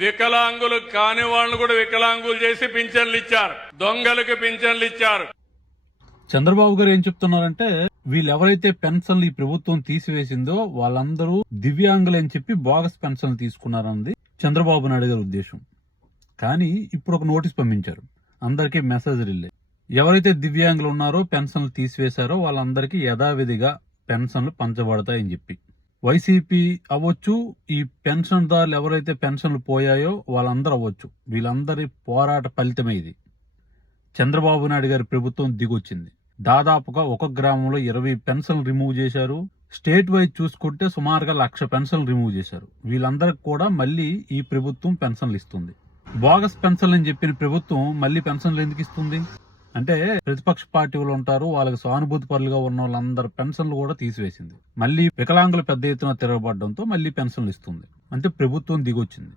వికలాంగులు కాని వాళ్ళను కూడా వికలాంగులు చేసి పింఛన్లు ఇచ్చారు. దొంగలకు పింఛన్లు ఇచ్చారు. చంద్రబాబు గారు ఏం చెప్తున్నారంటే వీళ్ళు ఎవరైతే పెన్షన్లు ఈ ప్రభుత్వం తీసివేసిందో వాళ్ళందరూ దివ్యాంగులు అని చెప్పి బోగస్ పెన్షన్లు తీసుకున్నారన్నది చంద్రబాబు నాయుడు గారి ఉద్దేశం. కానీ ఇప్పుడు ఒక నోటీస్ పంపించారు, అందరికీ మెసేజ్ వెళ్ళాయి. ఎవరైతే దివ్యాంగులు ఉన్నారో పెన్షన్లు తీసివేశారో వాళ్ళందరికీ యథావిధిగా పెన్షన్లు పంచబడతాయని చెప్పి. వైసీపీ అవ్వచ్చు, ఈ పెన్షన్దారులు ఎవరైతే పెన్షన్లు పోయాయో వాళ్ళందరూ అవ్వచ్చు, వీళ్ళందరి పోరాట ఫలితమే ఇది. చంద్రబాబు నాయుడు గారి ప్రభుత్వం దిగొచ్చింది. దాదాపుగా ఒక గ్రామంలో 20 పెన్షన్లు రిమూవ్ చేశారు. స్టేట్ వైజ్ చూసుకుంటే సుమారుగా 1,00,000 పెన్షన్లు రిమూవ్ చేశారు. వీళ్ళందరికి కూడా మళ్ళీ ఈ ప్రభుత్వం పెన్షన్లు ఇస్తుంది. బోగస్ పెన్షన్లు అని చెప్పిన ప్రభుత్వం మళ్ళీ పెన్షన్లు ఎందుకు ఇస్తుంది అంటే ప్రతిపక్ష పార్టీలు ఉంటారు, వాళ్ళకి సానుభూతి పరులుగా ఉన్న వాళ్ళందరి పెన్షన్లు కూడా తీసివేసింది. మళ్ళీ వికలాంగులు పెద్ద ఎత్తున తిరగబడడంతో మళ్ళీ పెన్షన్లు ఇస్తుంది. అంటే ప్రభుత్వం దిగొచ్చింది.